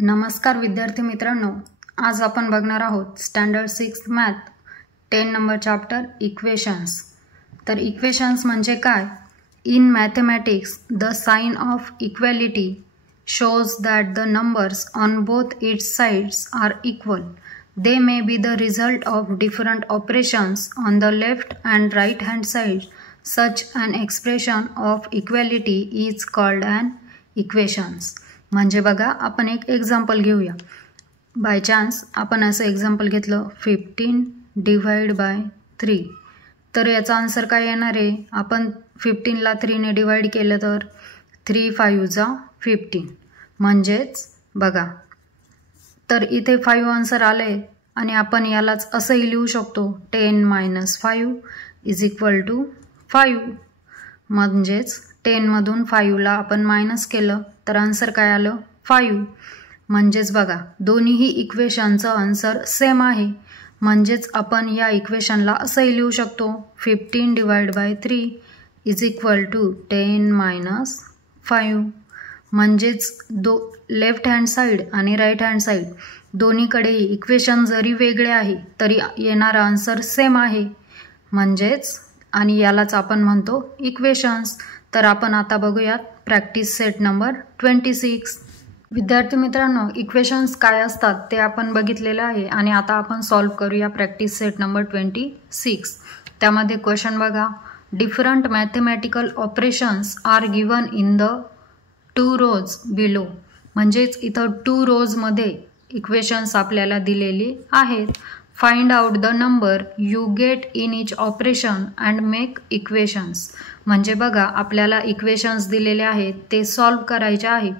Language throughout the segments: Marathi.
नमस्कार विद्यार्थी मित्रांनो, आज आपण बघणार आहोत standard 6 math 10 number chapter equations. तर इक्वेशन्स म्हणजे काय? In mathematics the sign of equality shows that the numbers on both its sides are equal. They may be the result of different operations on the left and right hand side. Such an expression of equality is called an equations. म्हणजे बघा, आपण एक एक्झाम्पल घेऊया। बाय चान्स आपण असं एक्झाम्पल घेतलं 15 डिवाइड बाय 3, तर याचा आन्सर काय येणार आहे? आपण 15 ला 3 ने डिवाइड केलं तर 3 5 जा 15, म्हणजेच बघा, तर इथे 5 आन्सर आले आणि आपण यालाच असंही लिहू शकतो 10 - 5 = 5, म्हणजेच 10 मधून 5 ला आपण मायनस केलं तर आन्सर काय आलं? 5। म्हणजेच बघा, दोन्हीही इक्वेशनचं आन्सर सेम आहे, म्हणजेच आपण या इक्वेशनला असंही लिहू शकतो 15 डिवाइड बाय 3 = 10 - 5। म्हणजेच लेफ्ट हँड साईड आणि राईट हँड साईड दोन्हीकडेही इक्वेशन जरी वेगळे आहे तरी येणारा आन्सर सेम आहे, म्हणजेच आणि यालाच आपण म्हणतो इक्वेशन्स। तर आपण आता बघूयात प्रॅक्टिस सेट नंबर 26। विद्यार्थी मित्रांनो, इक्वेशन्स काय असतात ते आपण बघितलेलं आहे आणि आता आपण सॉल्व करूया प्रॅक्टिस सेट नंबर 26। त्यामध्ये क्वेश्चन बघा, different mathematical operations are given in the 2 rows below. म्हणजेच इथं 2 rows मध्ये इक्वेशन्स आपल्याला दिलेली आहेत। Find out the number you get in each operation and make equations. म्हणजे बघा, आपल्याला इक्वेशन्स दिलेले आहेत ते सॉल्व करायचे आहे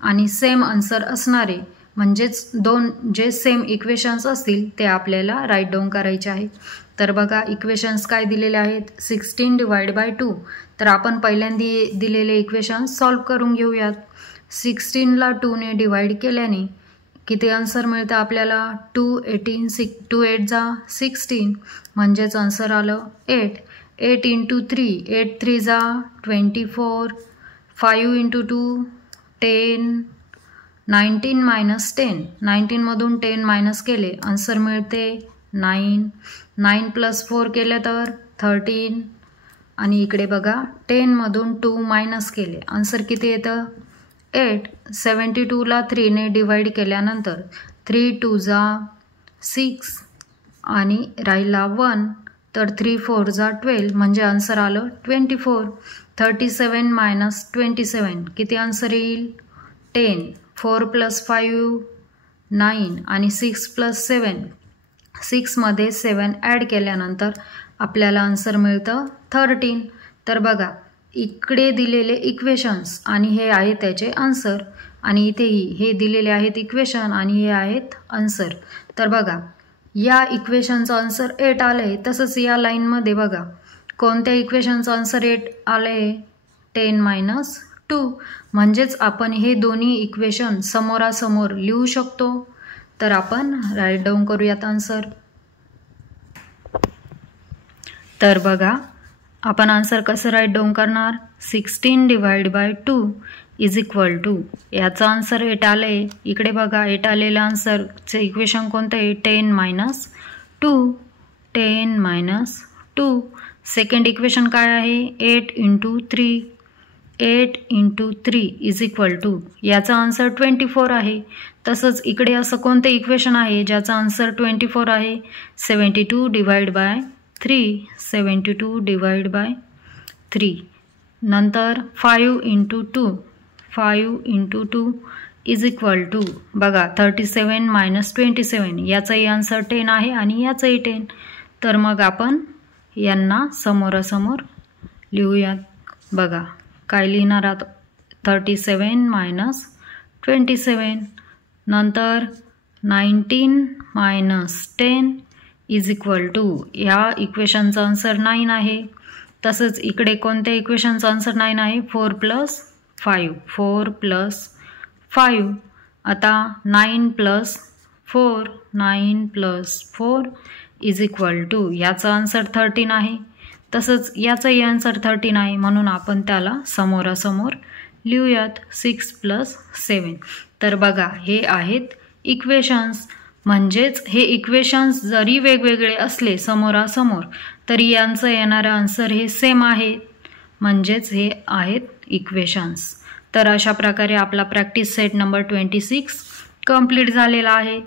आणि सेम आन्सर असणारे, म्हणजेच दोन जे सेम इक्वेशन्स असतील ते आपल्याला राईट डाऊन करायचे आहे। तर बघा, इक्वेशन्स काय दिलेले आहेत? 16 डिवाइड बाय 2। तर आपण पहिल्यांदा दिलेले इक्वेशन्स सॉल्व करून घेऊयात। 16 ला 2 ने डिवाइड केल्याने किती आन्सर मिळतं आपल्याला? 2 8 जा 16, म्हणजेच आन्सर आलं 8। 8 × 3 8 3 जा 24, 5 × 2 10, 19 - 10 19 मधून 10 मायनस केले आन्सर मिळते 9। 9 + 4 केले तर 13, आणि इकडे बघा 10 मधून 2 मायनस केले आन्सर किती येतं? 8। 72 ला 3 ने डिवाइड केल्यानंतर 3 2 जा 6 आणि राहिला 1, तर 3 4 जा 12, म्हणजे आन्सर आलं 24। 37 - 27 किती आन्सर येईल? 10। 4 + 5 9 आणि 6 + 7 6 मध्ये 7 ॲड केल्यानंतर आपल्याला आन्सर मिळतं 13। तर बघा, इकडे दिलेले इक्वेशन्स आणि हे आहे त्याचे आन्सर, आणि इथेही हे दिलेले आहेत इक्वेशन आणि हे आहेत आन्सर। तर बघा, या इक्वेशनचं आन्सर 8 आले, तसंच या लाईनमध्ये बघा कोणत्या इक्वेशनचं आन्सर 8 आले? 10 - 2, म्हणजेच आपण हे दोन्ही इक्वेशन समोरासमोर लिहू शकतो। तर आपण राईट डाऊन करूयात आन्सर। तर बघा, आपण आन्सर कसं राईट डाऊन करणार? 16 डिवाइड बाय 2 = याचा आन्सर 8 आले। इकडे बघा, 8 आलेलं आन्सरचे इक्वेशन कोणतं आहे? 10 - 2 10 - 2। सेकंड इक्वेशन काय आहे? 8 × 3 8 × 3 = याचा आन्सर 24 आहे। तसंच इकडे असं कोणतं इक्वेशन आहे ज्याचा आन्सर 24 आहे? 72 डिवाइड बाय 3 72 डिवाइड बाय 3। नंतर 5 × 2 5 × 2 = बघा 37 - 27, याचाही आन्सर 10 आहे आणि याचाही 10। तर मग आपण यांना समोरासमोर लिहूयात। बघा, काय लिहिणार आहात? 37 - 27, नंतर 19 - 10 = या इक्वेशनचा आन्सर 9 आहे। तसंच इकडे कोणत्या इक्वेशनचा आन्सर 9 आहे? 4 + 5 4 + 5। आता 9 + 4 9 + 4 = याचा आन्सर 13 आहे। तसंच याचाही आन्सर 13 आहे, म्हणून आपण त्याला समोरासमोर लिहूयात 6 + 7. तर बघा हे आहेत इक्वेशन्स. म्हणजेच हे इक्वेशन्स जरी वेगवेगळे असले समोरासमोर तरी यांचं येणारं आन्सर हे सेम आहे. म्हणजेच हे आहेत इक्वेशन्स. तर अशा प्रकारे आपला प्रॅक्टिस सेट नंबर 26 कंप्लीट झालेला आहे.